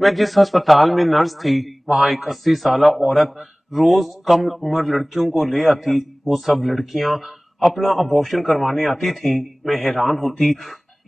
मैं जिस अस्पताल में नर्स थी, वहाँ एक 80 साल औरत रोज कम उम्र लड़कियों को ले आती। वो सब लड़कियां अपना अबॉर्शन करवाने आती थीं। मैं हैरान होती,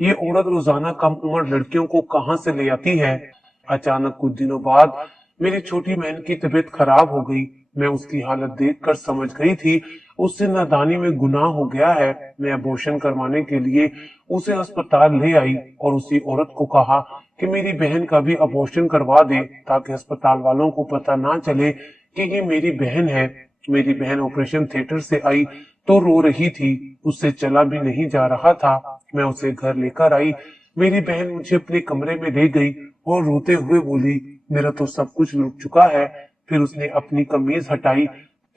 ये औरत रोजाना कम उम्र लड़कियों को कहाँ से ले आती है। अचानक कुछ दिनों बाद मेरी छोटी बहन की तबीयत खराब हो गई। मैं उसकी हालत देखकर समझ गई थी उससे नादानी में गुनाह हो गया है। मैं अबॉर्शन करवाने के लिए उसे अस्पताल ले आई और उसी औरत को कहा कि मेरी बहन का भी अबॉर्शन करवा दे, ताकि अस्पताल वालों को पता ना चले कि ये मेरी बहन है। मेरी बहन ऑपरेशन थिएटर से आई तो रो रही थी, उससे चला भी नहीं जा रहा था। मैं उसे घर लेकर आई। मेरी बहन मुझे अपने कमरे में ले गई और रोते हुए बोली, मेरा तो सब कुछ लुट चुका है। फिर उसने अपनी कमीज हटाई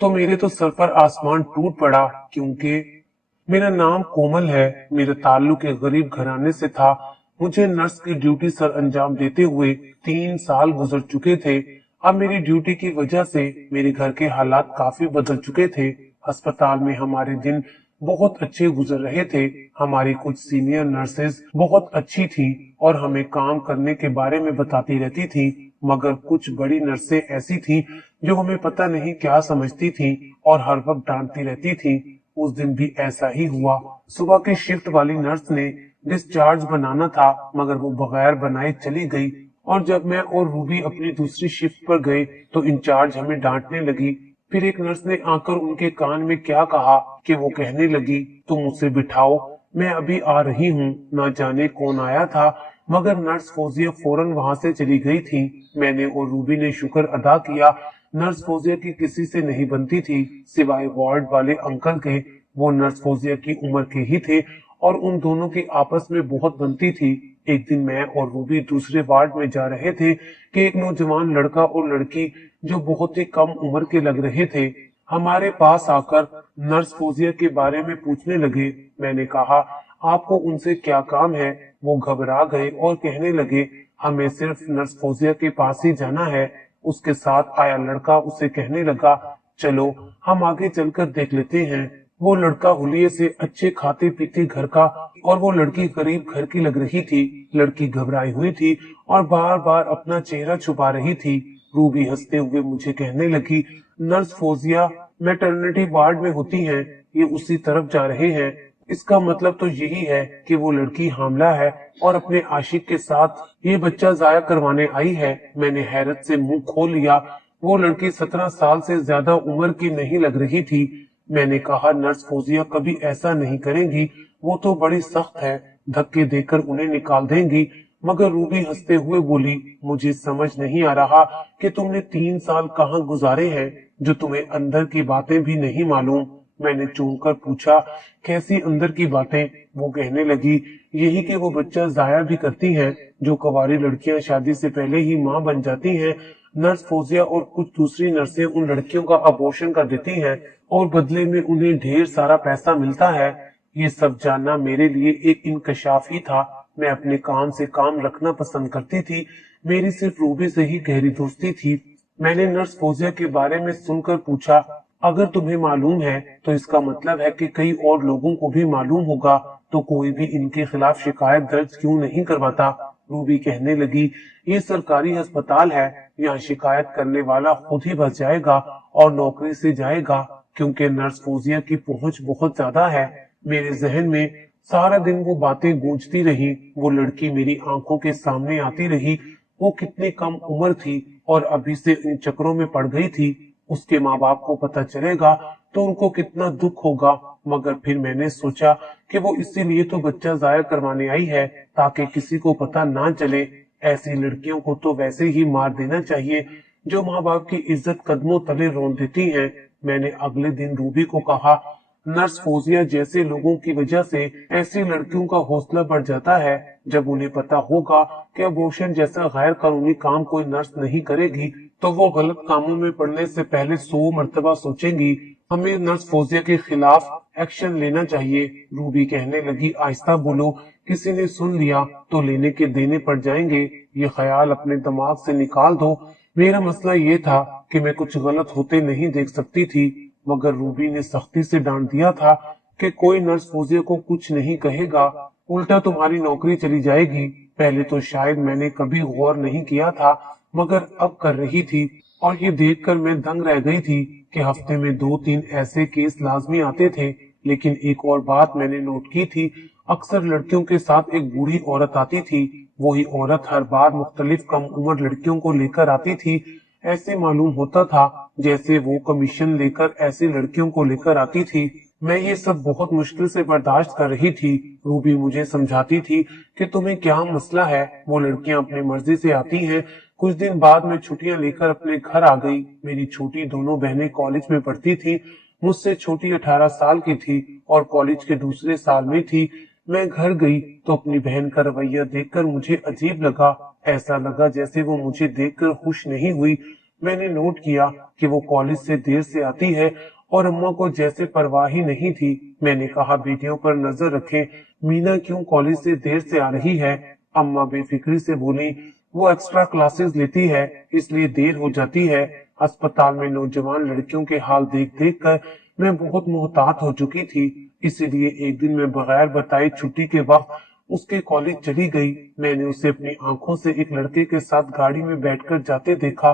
तो मेरे तो सर पर आसमान टूट पड़ा, क्योंकि मेरा नाम कोमल है। मेरा ताल्लुक एक गरीब घराने से था। मुझे नर्स की ड्यूटी सर अंजाम देते हुए 3 साल गुजर चुके थे। अब मेरी ड्यूटी की वजह से मेरे घर के हालात काफी बदल चुके थे। अस्पताल में हमारे दिन बहुत अच्छे गुजर रहे थे। हमारी कुछ सीनियर नर्सेज बहुत अच्छी थी और हमें काम करने के बारे में बताती रहती थी, मगर कुछ बड़ी नर्सें ऐसी थी जो हमें पता नहीं क्या समझती थी और हर वक्त डांटती रहती थी। उस दिन भी ऐसा ही हुआ। सुबह की शिफ्ट वाली नर्स ने डिस्चार्ज बनाना था, मगर वो बगैर बनाए चली गई। और जब मैं और रूबी अपनी दूसरी शिफ्ट पर गए तो इंचार्ज हमें डांटने लगी। फिर एक नर्स ने आकर उनके कान में क्या कहा कि वो कहने लगी, तुम मुझसे बिठाओ, मैं अभी आ रही हूँ। ना जाने कौन आया था, मगर नर्स फौजिया फौरन वहां से चली गई थी। मैंने और रूबी ने शुक्र अदा किया। नर्स फौजिया की किसी से नहीं बनती थी सिवाय वार्ड वाले अंकल के। वो नर्स फौजिया की उम्र के ही थे और उन दोनों की आपस में बहुत बनती थी। एक दिन मैं और रूबी दूसरे वार्ड में जा रहे थे कि एक नौजवान लड़का और लड़की जो बहुत ही कम उम्र के लग रहे थे, हमारे पास आकर नर्स फौजिया के बारे में पूछने लगे। मैंने कहा, आपको उनसे क्या काम है? वो घबरा गए और कहने लगे, हमें सिर्फ नर्स फौजिया के पास ही जाना है। उसके साथ आया लड़का उसे कहने लगा, चलो हम आगे चलकर देख लेते हैं। वो लड़का हुलिये से अच्छे खाते पीते घर का और वो लड़की गरीब घर की लग रही थी। लड़की घबराई हुई थी और बार बार अपना चेहरा छुपा रही थी। रूबी हंसते हुए मुझे कहने लगी, नर्स फौजिया मैटरनिटी वार्ड में होती हैं, ये उसी तरफ जा रहे हैं। इसका मतलब तो यही है कि वो लड़की हामला है और अपने आशिक के साथ ये बच्चा जाया करवाने आई है। मैंने हैरत से मुंह खोल लिया। वो लड़की 17 साल से ज्यादा उम्र की नहीं लग रही थी। मैंने कहा, नर्स फौजिया कभी ऐसा नहीं करेंगी, वो तो बड़ी सख्त है, धक्के देकर उन्हें निकाल देंगी। मगर रूबी हंसते हुए बोली, मुझे समझ नहीं आ रहा कि तुमने 3 साल कहाँ गुजारे हैं जो तुम्हें अंदर की बातें भी नहीं मालूम। मैंने चूम कर पूछा, कैसी अंदर की बातें? वो कहने लगी, यही कि वो बच्चा जाया भी करती हैं। जो कुंवारी लड़कियां शादी से पहले ही मां बन जाती हैं, नर्स फौजिया और कुछ दूसरी नर्सें उन लड़कियों का अबॉर्शन कर देती हैं और बदले में उन्हें ढेर सारा पैसा मिलता है। ये सब जानना मेरे लिए एक इंकशाफ ही था। मैं अपने काम से काम रखना पसंद करती थी। मेरी सिर्फ रूबी से ही गहरी दोस्ती थी। मैंने नर्स फौजिया के बारे में सुनकर पूछा, अगर तुम्हें मालूम है तो इसका मतलब है कि कई और लोगों को भी मालूम होगा, तो कोई भी इनके खिलाफ शिकायत दर्ज क्यों नहीं करवाता? रूबी कहने लगी, ये सरकारी अस्पताल है, यहाँ शिकायत करने वाला खुद ही बच जाएगा और नौकरी से जाएगा, क्योंकि नर्स फौजिया की पहुंच बहुत ज्यादा है। मेरे जहन में सारा दिन वो बातें गूंजती रही। वो लड़की मेरी आंखों के सामने आती रही। वो कितनी कम उम्र थी और अभी से इन चक्रों में पड़ गई थी। उसके माँ बाप को पता चलेगा तो उनको कितना दुख होगा। मगर फिर मैंने सोचा कि वो इसीलिए तो बच्चा जाया करवाने आई है, ताकि किसी को पता ना चले। ऐसी लड़कियों को तो वैसे ही मार देना चाहिए जो माँ बाप की इज्जत कदमों तले रोन देती हैं। मैंने अगले दिन रूबी को कहा, नर्स फौजिया जैसे लोगों की वजह से ऐसी लड़कियों का हौसला बढ़ जाता है। जब उन्हें पता होगा कि अबॉर्शन जैसा गैर कानूनी काम कोई नर्स नहीं करेगी, तो वो गलत कामों में पड़ने से पहले 100 मर्तबा सोचेंगी। हमें नर्स फौजिया के खिलाफ एक्शन लेना चाहिए। रूबी कहने लगी, आहिस्ता बोलो, किसी ने सुन लिया तो लेने के देने पड़ जाएंगे। ये ख्याल अपने दिमाग से निकाल दो। मेरा मसला ये था कि मैं कुछ गलत होते नहीं देख सकती थी, मगर रूबी ने सख्ती से डांट दिया था कि कोई नर्स फौजिया को कुछ नहीं कहेगा, उल्टा तुम्हारी नौकरी चली जाएगी। पहले तो शायद मैंने कभी गौर नहीं किया था, मगर अब कर रही थी। और ये देखकर मैं दंग रह गई थी कि हफ्ते में 2-3 ऐसे केस लाजमी आते थे। लेकिन एक और बात मैंने नोट की थी, अक्सर लड़कियों के साथ एक बूढ़ी औरत आती थी। वही औरत हर बार मुख्तलिफ कम उम्र लड़कियों को लेकर आती थी। ऐसे मालूम होता था जैसे वो कमीशन लेकर ऐसी लड़कियों को लेकर आती थी। मैं ये सब बहुत मुश्किल से बर्दाश्त कर रही थी। रूबी मुझे समझाती थी कि तुम्हें क्या मसला है, वो लड़कियां अपनी मर्जी से आती हैं। कुछ दिन बाद मैं छुट्टियां लेकर अपने घर आ गई। मेरी छोटी दोनों बहनें कॉलेज में पढ़ती थी। मुझसे छोटी 18 साल की थी और कॉलेज के दूसरे साल में थी। मैं घर गई तो अपनी बहन का रवैया देखकर मुझे अजीब लगा। ऐसा लगा जैसे वो मुझे देखकर खुश नहीं हुई। मैंने नोट किया कि वो कॉलेज से देर से आती है और अम्मा को जैसे परवाह ही नहीं थी। मैंने कहा, बेटियों पर नजर रखें, मीना क्यों कॉलेज से देर से आ रही है? अम्मा बेफिक्री से बोली, वो एक्स्ट्रा क्लासेस लेती है इसलिए देर हो जाती है। अस्पताल में नौजवान लड़कियों के हाल देख देख कर मैं बहुत मोहतात हो चुकी थी। इसीलिए एक दिन मैं बगैर बताए छुट्टी के वक्त उसके कॉलेज चली गई। मैंने उसे अपनी आंखों से एक लड़के के साथ गाड़ी में बैठकर जाते देखा।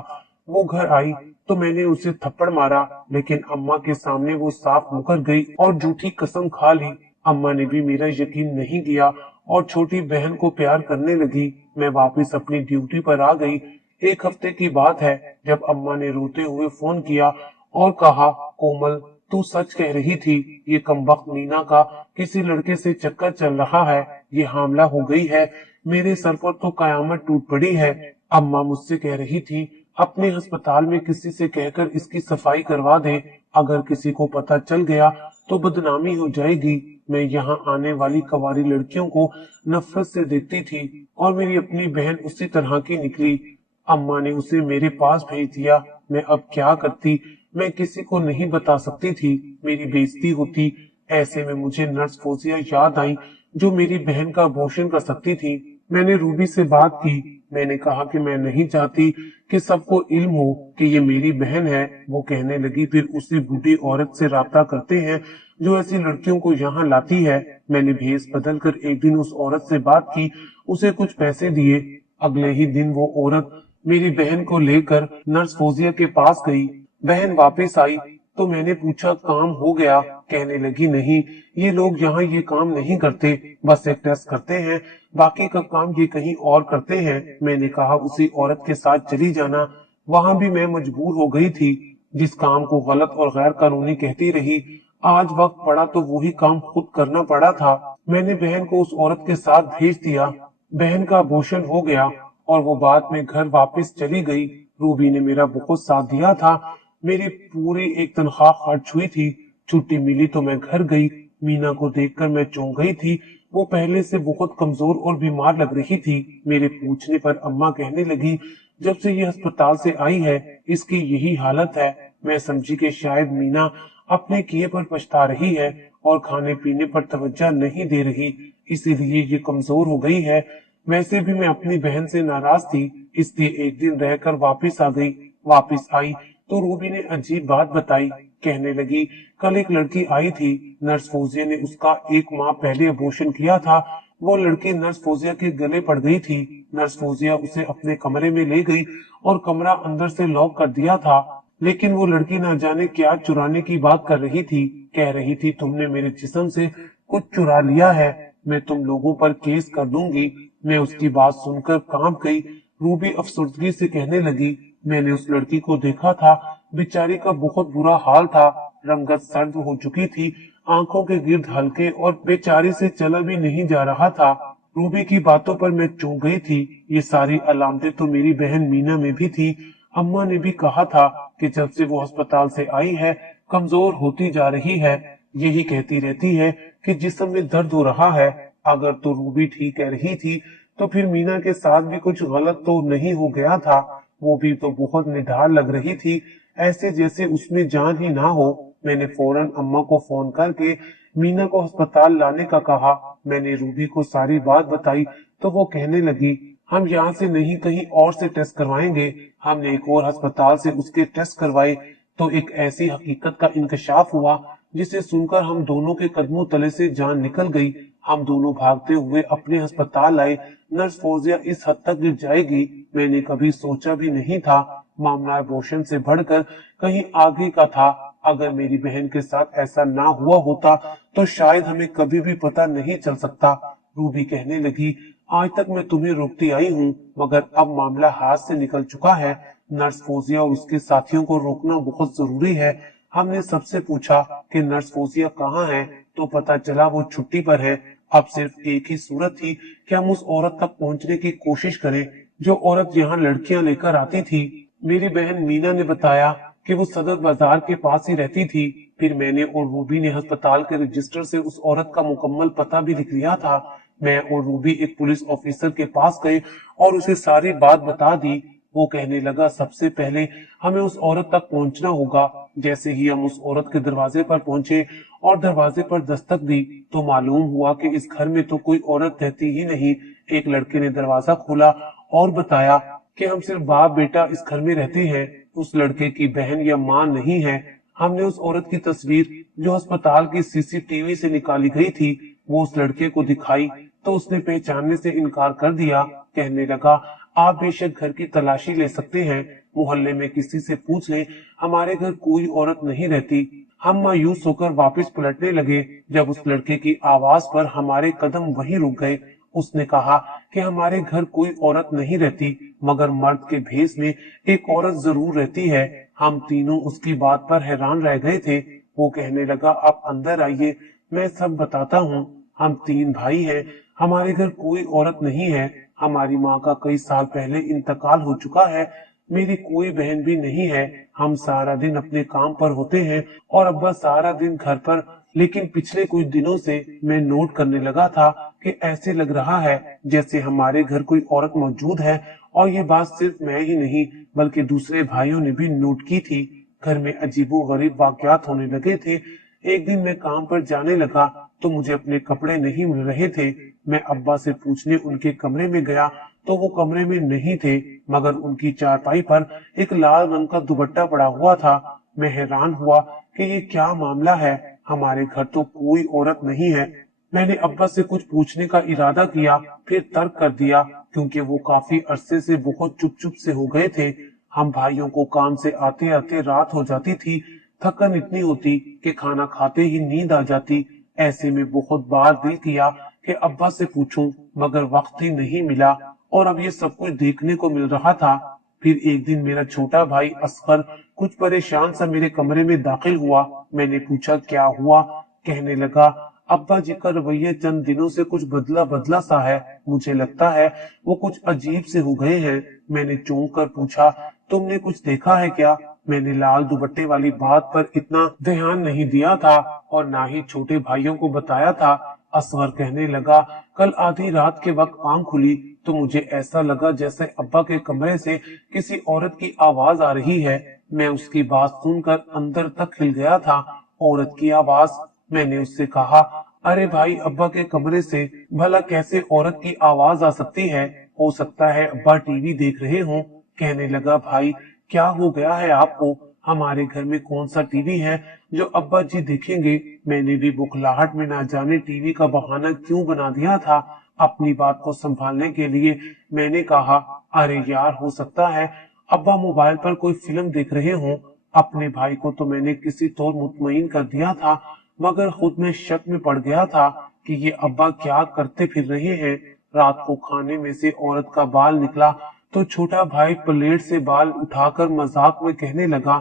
वो घर आई तो मैंने उसे थप्पड़ मारा, लेकिन अम्मा के सामने वो साफ मुकर गई और झूठी कसम खा ली। अम्मा ने भी मेरा यकीन नहीं किया और छोटी बहन को प्यार करने लगी। मैं वापस अपनी ड्यूटी पर आ गई। एक हफ्ते की बात है जब अम्मा ने रोते हुए फोन किया और कहा, कोमल, तू सच कह रही थी, ये कमबख्त मीना का किसी लड़के से चक्कर चल रहा है, ये हामला हो गई है, मेरे सर पर तो कयामत टूट पड़ी है। अम्मा मुझसे कह रही थी, अपने अस्पताल में किसी से कहकर इसकी सफाई करवा दे, अगर किसी को पता चल गया तो बदनामी हो जाएगी। मैं यहाँ आने वाली कवारी लड़कियों को नफरत से देखती थी और मेरी अपनी बहन उसी तरह की निकली। अम्मा ने उसे मेरे पास भेज दिया। मैं अब क्या करती? मैं किसी को नहीं बता सकती थी, मेरी बेइज्जती होती। ऐसे में मुझे नर्स फौजिया याद आई जो मेरी बहन का अबॉर्शन कर सकती थी। मैंने रूबी से बात की। मैंने कहा कि मैं नहीं चाहती कि सबको इल्म हो कि ये मेरी बहन है। वो कहने लगी, फिर उसी बूढ़ी औरत से राब्ता करते हैं जो ऐसी लड़कियों को यहाँ लाती है। मैंने भेस बदल कर एक दिन उस औरत से बात की, उसे कुछ पैसे दिए। अगले ही दिन वो औरत मेरी बहन को लेकर नर्स फौजिया के पास गई। बहन वापस आई तो मैंने पूछा, काम हो गया? कहने लगी, नहीं, ये लोग यहाँ ये काम नहीं करते, बस एक टेस्ट करते हैं, बाकी का काम ये कहीं और करते हैं। मैंने कहा, उसी औरत के साथ चली जाना। वहाँ भी मैं मजबूर हो गई थी। जिस काम को गलत और गैर कानूनी कहती रही, आज वक्त पड़ा तो वही काम खुद करना पड़ा था। मैंने बहन को उस औरत के साथ भेज दिया। बहन का अबॉर्शन हो गया और वो बाद में घर वापस चली गई। रूबी ने मेरा बहुत साथ दिया था। मेरी पूरी एक तनख्वाह खर्च हुई थी। छुट्टी मिली तो मैं घर गई। मीना को देखकर मैं चौंक गई थी। वो पहले से बहुत कमजोर और बीमार लग रही थी। मेरे पूछने पर अम्मा कहने लगी, जब से ये अस्पताल से आई है इसकी यही हालत है। मैं समझी कि शायद मीना अपने किए पर पछता रही है और खाने पीने पर तवज्जो नहीं दे रही, इसीलिए ये कमजोर हो गई है। वैसे भी मैं अपनी बहन से नाराज थी, इसलिए एक दिन रहकर वापस आ गई। वापस आई तो रूबी ने अजीब बात बताई। कहने लगी, कल एक लड़की आई थी, नर्स फौजिया ने उसका 1 माह पहले अबॉर्शन किया था। वो लड़की नर्स फौजिया के गले पड़ गई थी। नर्स फौजिया उसे अपने कमरे में ले गई और कमरा अंदर से लॉक कर दिया था। लेकिन वो लड़की ना जाने क्या चुराने की बात कर रही थी। कह रही थी, तुमने मेरे जिस्म से कुछ चुरा लिया है, मैं तुम लोगों पर केस कर दूंगी। मैं उसकी बात सुनकर कांप गई। रूबी अफसुर्दगी से कहने लगी, मैंने उस लड़की को देखा था, बेचारी का बहुत बुरा हाल था, रंगत सर्द हो चुकी थी, आंखों के गिर्द हल्के और बेचारी से चला भी नहीं जा रहा था। रूबी की बातों पर मैं चौंक गई थी। ये सारी अलामतें तो मेरी बहन मीना में भी थी। अम्मा ने भी कहा था कि जब से वो अस्पताल से आई है कमजोर होती जा रही है। यही कहती रहती है कि जिस्म में दर्द हो रहा है। अगर तो रूबी ठीक कह रही थी तो फिर मीना के साथ भी कुछ गलत तो नहीं हो गया था। वो भी तो बहुत निढाल लग रही थी, ऐसे जैसे उसमें जान ही ना हो। मैंने फौरन अम्मा को फोन करके मीना को अस्पताल लाने का कहा। मैंने रूबी को सारी बात बताई तो वो कहने लगी, हम यहाँ से नहीं कहीं और से टेस्ट करवाएंगे। हमने एक और अस्पताल से उसके टेस्ट करवाए तो एक ऐसी हकीकत का इंकशाफ हुआ जिसे सुनकर हम दोनों के कदमों तले से जान निकल गई। हम दोनों भागते हुए अपने अस्पताल आए। नर्स फौजिया इस हद तक गिर जाएगी मैंने कभी सोचा भी नहीं था। मामला अबॉर्शन से बढ़कर कहीं आगे का था। अगर मेरी बहन के साथ ऐसा ना हुआ होता तो शायद हमें कभी भी पता नहीं चल सकता। रूबी कहने लगी, आज तक मैं तुम्हें रोकती आई हूँ, मगर अब मामला हाथ से निकल चुका है। नर्स फौजिया और उसके साथियों को रोकना बहुत जरूरी है। हमने सबसे पूछा कि नर्स फौजिया कहाँ है, तो पता चला वो छुट्टी पर है। अब सिर्फ एक ही सूरत थी कि हम उस औरत तक पहुंचने की कोशिश करें जो औरत यहाँ लड़कियां लेकर आती थी। मेरी बहन मीना ने बताया कि वो सदर बाजार के पास ही रहती थी। फिर मैंने और रूबी ने अस्पताल के रजिस्टर से उस औरत का मुकम्मल पता भी लिख लिया था। मैं और रूबी एक पुलिस ऑफिसर के पास गए और उसे सारी बात बता दी। वो कहने लगा, सबसे पहले हमें उस औरत तक पहुंचना होगा। जैसे ही हम उस औरत के दरवाजे पर पहुंचे और दरवाजे पर दस्तक दी तो मालूम हुआ कि इस घर में तो कोई औरत रहती ही नहीं। एक लड़के ने दरवाजा खोला और बताया कि हम सिर्फ बाप बेटा इस घर में रहते हैं। उस लड़के की बहन या माँ नहीं है। हमने उस औरत की तस्वीर जो अस्पताल की सीसीटीवी से निकाली गई थी वो उस लड़के को दिखाई तो उसने पहचानने से इनकार कर दिया। कहने लगा, आप बेशक घर की तलाशी ले सकते हैं, मोहल्ले में किसी से पूछ लें, हमारे घर कोई औरत नहीं रहती। हम मायूस होकर वापस पलटने लगे जब उस लड़के की आवाज पर हमारे कदम वहीं रुक गए। उसने कहा कि हमारे घर कोई औरत नहीं रहती, मगर मर्द के भेष में एक औरत जरूर रहती है। हम तीनों उसकी बात पर हैरान रह गए थे। वो कहने लगा, आप अंदर आइए, मैं सब बताता हूँ। हम 3 भाई हैं, हमारे घर कोई औरत नहीं है। हमारी माँ का कई साल पहले इंतकाल हो चुका है। मेरी कोई बहन भी नहीं है। हम सारा दिन अपने काम पर होते हैं और अब्बा सारा दिन घर पर। लेकिन पिछले कुछ दिनों से मैं नोट करने लगा था कि ऐसे लग रहा है जैसे हमारे घर कोई औरत मौजूद है। और ये बात सिर्फ मैं ही नहीं बल्कि दूसरे भाइयों ने भी नोट की थी। घर में अजीबोगरीब वाकयात होने लगे थे। एक दिन मैं काम पर जाने लगा तो मुझे अपने कपड़े नहीं मिल रहे थे। मैं अब्बा से पूछने उनके कमरे में गया तो वो कमरे में नहीं थे, मगर उनकी चारपाई पर एक लाल रंग का दुपट्टा पड़ा हुआ था। मैं हैरान हुआ कि ये क्या मामला है, हमारे घर तो कोई औरत नहीं है। मैंने अब्बा से कुछ पूछने का इरादा किया, फिर तर्क कर दिया क्योंकि वो काफी अरसे से बहुत चुप चुप से हो गए थे। हम भाइयों को काम से आते आते रात हो जाती थी। थकन इतनी होती कि खाना खाते ही नींद आ जाती। ऐसे में बहुत बार दिल किया कि अब्बा से पूछूं, मगर वक्त ही नहीं मिला और अब ये सब कुछ देखने को मिल रहा था। फिर एक दिन मेरा छोटा भाई असगर कुछ परेशान सा मेरे कमरे में दाखिल हुआ। मैंने पूछा, क्या हुआ? कहने लगा, अब्बा जी का रवैया चंद दिनों से कुछ बदला बदला सा है। मुझे लगता है वो कुछ अजीब से हो गए हैं। मैंने चौंक कर पूछा, तुमने कुछ देखा है क्या? मैंने लाल दुपट्टे वाली बात पर इतना ध्यान नहीं दिया था और ना ही छोटे भाइयों को बताया था। असगर कहने लगा, कल आधी रात के वक्त आंख खुली तो मुझे ऐसा लगा जैसे अब्बा के कमरे से किसी औरत की आवाज आ रही है। मैं उसकी बात सुनकर अंदर तक हिल गया था। औरत की आवाज? मैंने उससे कहा, अरे भाई, अब्बा के कमरे से भला कैसे औरत की आवाज आ सकती है? हो सकता है अब्बा टीवी देख रहे हों। कहने लगा, भाई क्या हो गया है आपको? हमारे घर में कौन सा टीवी है जो अब्बा जी देखेंगे? मैंने भी बुखलाहट में ना जाने टीवी का बहाना क्यों बना दिया था। अपनी बात को संभालने के लिए मैंने कहा, अरे यार, हो सकता है अब्बा मोबाइल पर कोई फिल्म देख रहे हों। अपने भाई को तो मैंने किसी तौर मुतमईन कर दिया था, मगर खुद में शक में पड़ गया था कि ये अब्बा क्या करते फिर रहे हैं। रात को खाने में से औरत का बाल निकला तो छोटा भाई प्लेट से बाल उठाकर मजाक में कहने लगा,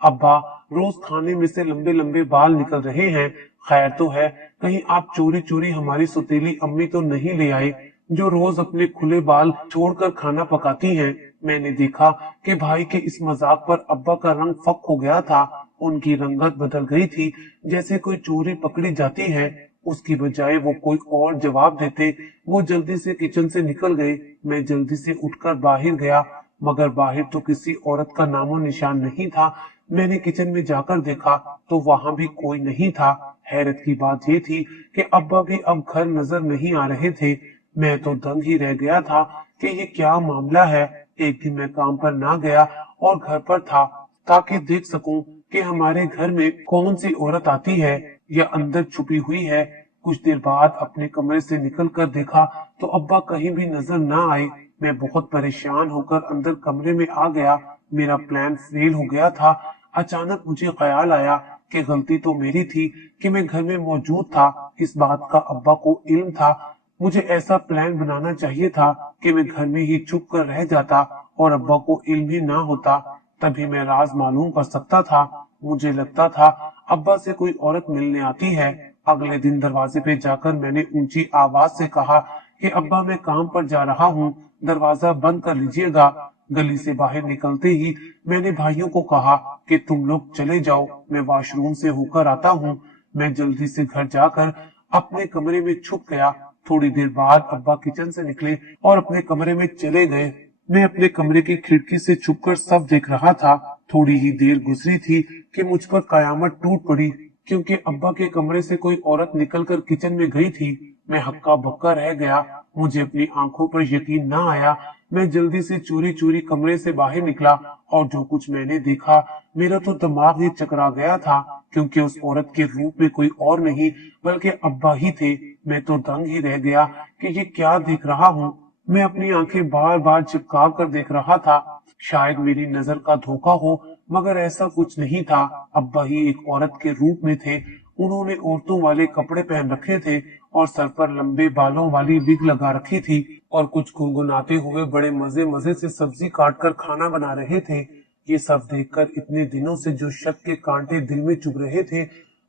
अब्बा, रोज खाने में से लंबे लंबे बाल निकल रहे हैं। खैर तो है, कहीं आप चोरी चोरी हमारी सुतीली अम्मी तो नहीं ले आए जो रोज अपने खुले बाल छोड़कर खाना पकाती हैं। मैंने देखा कि भाई के इस मजाक पर अब्बा का रंग फक हो गया था। उनकी रंगत बदल गई थी, जैसे कोई चोरी पकड़ी जाती है। उसकी बजाय वो कोई और जवाब देते। वो जल्दी से किचन से निकल गए। मैं जल्दी से उठकर बाहर गया, मगर बाहर तो किसी औरत का नामो निशान नहीं था। मैंने किचन में जाकर देखा तो वहां भी कोई नहीं था। हैरत की बात ये थी कि अब्बा भी अब घर नजर नहीं आ रहे थे। मैं तो दंग ही रह गया था कि ये क्या मामला है। एक दिन मैं काम पर ना गया और घर पर था ताकि देख सकूं कि हमारे घर में कौन सी औरत आती है या अंदर छुपी हुई है। कुछ देर बाद अपने कमरे से निकल कर देखा तो अब्बा कहीं भी नजर ना आए। मैं बहुत परेशान होकर अंदर कमरे में आ गया। मेरा प्लान फेल हो गया था। अचानक मुझे ख्याल आया कि गलती तो मेरी थी कि मैं घर में मौजूद था। इस बात का अब्बा को इल्म था। मुझे ऐसा प्लान बनाना चाहिए था कि मैं घर में ही छुप कर रह जाता और अब्बा को इल्म ही ना होता। तभी मैं राज मालूम कर सकता था। मुझे लगता था अब्बा से कोई औरत मिलने आती है। अगले दिन दरवाजे पे जाकर मैंने ऊंची आवाज से कहा कि अब्बा मैं काम पर जा रहा हूँ, दरवाजा बंद कर लीजिएगा। गली से बाहर निकलते ही मैंने भाइयों को कहा कि तुम लोग चले जाओ, मैं वॉशरूम से होकर आता हूँ। मैं जल्दी से घर जाकर अपने कमरे में छुप गया। थोड़ी देर बाद अब्बा किचन से निकले और अपने कमरे में चले गए। मैं अपने कमरे की खिड़की से छुपकर सब देख रहा था। थोड़ी ही देर गुजरी थी कि मुझ पर कयामत टूट पड़ी, क्योंकि अब्बा के कमरे से कोई औरत निकलकर किचन में गई थी। मैं हक्का बक्का रह गया। मुझे अपनी आंखों पर यकीन ना आया। मैं जल्दी से चोरी चोरी कमरे से बाहर निकला और जो कुछ मैंने देखा, मेरा तो दिमाग ही चकरा गया था, क्योंकि उस औरत के रूप में कोई और नहीं बल्कि अब्बा ही थे। मैं तो दंग ही रह गया कि ये क्या देख रहा हूँ। मैं अपनी आंखें बार बार चिपका कर देख रहा था। शायद मेरी नजर का धोखा हो, मगर ऐसा कुछ नहीं था। अब्बा ही एक औरत के रूप में थे। उन्होंने औरतों वाले कपड़े पहन रखे थे और सर पर लंबे बालों वाली विग लगा रखी थी और कुछ गुनगुनाते हुए बड़े मजे मजे से सब्जी काट कर खाना बना रहे थे। ये सब देखकर इतने दिनों से जो शक के कांटे दिल में चुभ रहे थे,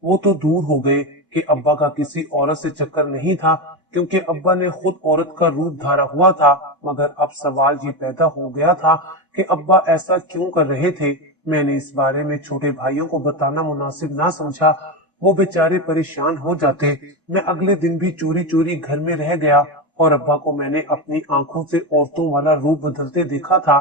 वो तो दूर हो गए कि अब्बा का किसी औरत से चक्कर नहीं था, क्योंकि अब्बा ने खुद औरत का रूप धारा हुआ था। मगर अब सवाल ये पैदा हो गया था कि अब्बा ऐसा क्यों कर रहे थे। मैंने इस बारे में छोटे भाइयों को बताना मुनासिब ना समझा, वो बेचारे परेशान हो जाते। मैं अगले दिन भी चोरी चोरी घर में रह गया और अब्बा को मैंने अपनी आंखों से औरतों वाला रूप बदलते देखा था।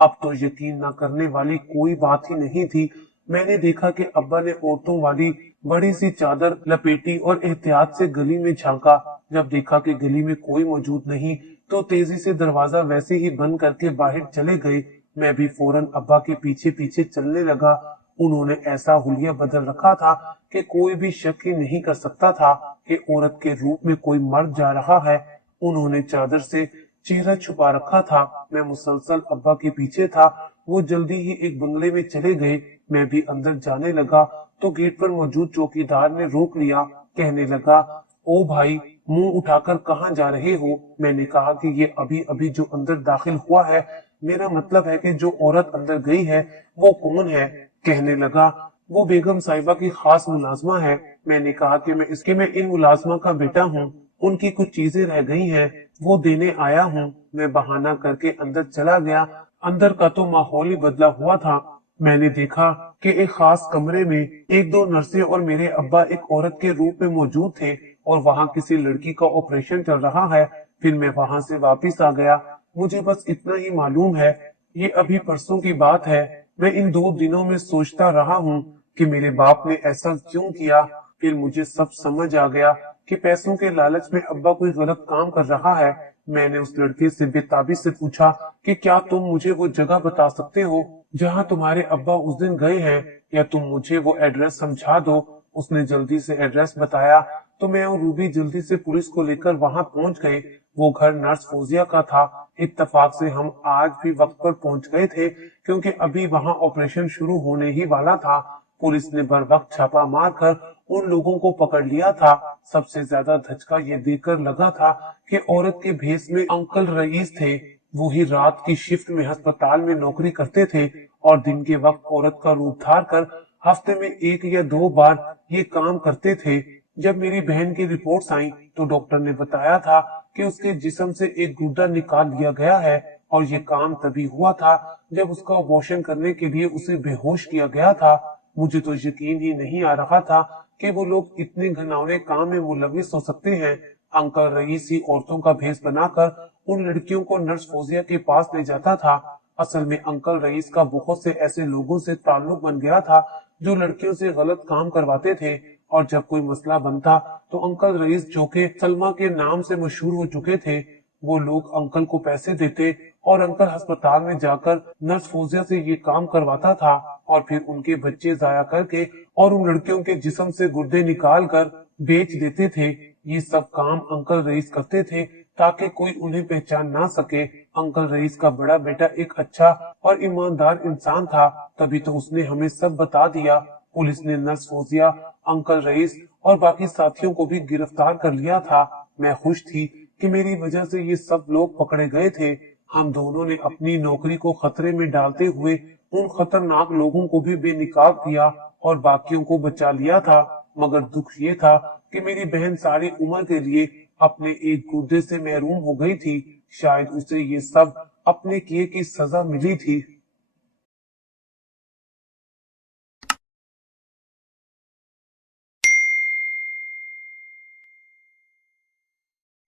अब तो यकीन न करने वाली कोई बात ही नहीं थी। मैंने देखा कि अब्बा ने औरतों वाली बड़ी सी चादर लपेटी और एहतियात से गली में झांका। जब देखा कि गली में कोई मौजूद नहीं, तो तेजी से दरवाजा वैसे ही बंद करके बाहर चले गए। मैं भी फौरन अब्बा के पीछे पीछे चलने लगा। उन्होंने ऐसा हुलिया बदल रखा था कि कोई भी शक ही नहीं कर सकता था कि औरत के रूप में कोई मर्द जा रहा है। उन्होंने चादर से चेहरा छुपा रखा था। मैं मुसलसल अब्बा के पीछे था। वो जल्दी ही एक बंगले में चले गए। मैं भी अंदर जाने लगा तो गेट पर मौजूद चौकीदार ने रोक लिया। कहने लगा, ओ भाई, मुंह उठाकर कहाँ जा रहे हो? मैंने कहा कि ये अभी अभी जो अंदर दाखिल हुआ है, मेरा मतलब है कि जो औरत अंदर गई है वो कौन है? कहने लगा, वो बेगम साहिबा की खास मुलाजमा है। मैंने कहा कि मैं इन मुलाजमा का बेटा हूँ। उनकी कुछ चीजें रह गई हैं, वो देने आया हूँ। मैं बहाना करके अंदर चला गया। अंदर का तो माहौल ही बदला हुआ था। मैंने देखा कि एक खास कमरे में एक दो नर्सें और मेरे अब्बा एक औरत के रूप में मौजूद थे और वहाँ किसी लड़की का ऑपरेशन चल रहा है। फिर मैं वहाँ से वापस आ गया। मुझे बस इतना ही मालूम है, ये अभी परसों की बात है। मैं इन 2 दिनों में सोचता रहा हूँ कि मेरे बाप ने ऐसा क्यों किया। फिर मुझे सब समझ आ गया कि पैसों के लालच में अब्बा कोई गलत काम कर रहा है। मैंने उस लड़के से बेताबी से पूछा कि क्या तुम मुझे वो जगह बता सकते हो जहाँ तुम्हारे अब्बा उस दिन गए हैं, या तुम मुझे वो एड्रेस समझा दो। उसने जल्दी से एड्रेस बताया तो मैं और रूबी जल्दी से पुलिस को लेकर वहां पहुंच गए। वो घर नर्स फौजिया का था। इत्तेफाक से हम आज भी वक्त पर पहुंच गए थे, क्योंकि अभी वहां ऑपरेशन शुरू होने ही वाला था। पुलिस ने बर वक्त छापा मारकर उन लोगों को पकड़ लिया था। सबसे ज्यादा धचका ये देखकर लगा था कि औरत के भेष में अंकल रईस थे। वो ही रात की शिफ्ट में अस्पताल में नौकरी करते थे और दिन के वक्त औरत का रूप धार कर हफ्ते में 1 या 2 बार ये काम करते थे। जब मेरी बहन की रिपोर्ट्स आई तो डॉक्टर ने बताया था कि उसके जिस्म से एक गुर्दा निकाल लिया गया है और ये काम तभी हुआ था जब उसका अबॉर्शन करने के लिए उसे बेहोश किया गया था। मुझे तो यकीन ही नहीं आ रहा था कि वो लोग इतने घिनौने काम में मुलविस हो सकते हैं। अंकल रईस ही औरतों का भेष बनाकर उन लड़कियों को नर्स फौजिया के पास ले जाता था। असल में अंकल रईस का बहुत से ऐसे लोगों से ताल्लुक बन गया था जो लड़कियों से गलत काम करवाते थे, और जब कोई मसला बनता तो अंकल रईस, जो के सलमा के नाम से मशहूर हो चुके थे, वो लोग अंकल को पैसे देते और अंकल अस्पताल में जाकर नर्स फौजिया से ये काम करवाता था और फिर उनके बच्चे जाया करके और उन लड़कियों के जिस्म से गुर्दे निकाल कर बेच देते थे। ये सब काम अंकल रईस करते थे ताकि कोई उन्हें पहचान ना सके। अंकल रईस का बड़ा बेटा एक अच्छा और ईमानदार इंसान था, तभी तो उसने हमें सब बता दिया। पुलिस ने नर्स फौजिया, अंकल रईस और बाकी साथियों को भी गिरफ्तार कर लिया था। मैं खुश थी कि मेरी वजह से ये सब लोग पकड़े गए थे। हम दोनों ने अपनी नौकरी को खतरे में डालते हुए उन खतरनाक लोगों को भी बेनकाब किया और बाकियों को बचा लिया था। मगर दुख ये था कि मेरी बहन सारी उम्र के लिए अपने एक गुर्दे से महरूम हो गई थी। शायद उसे ये सब अपने किए की सजा मिली थी।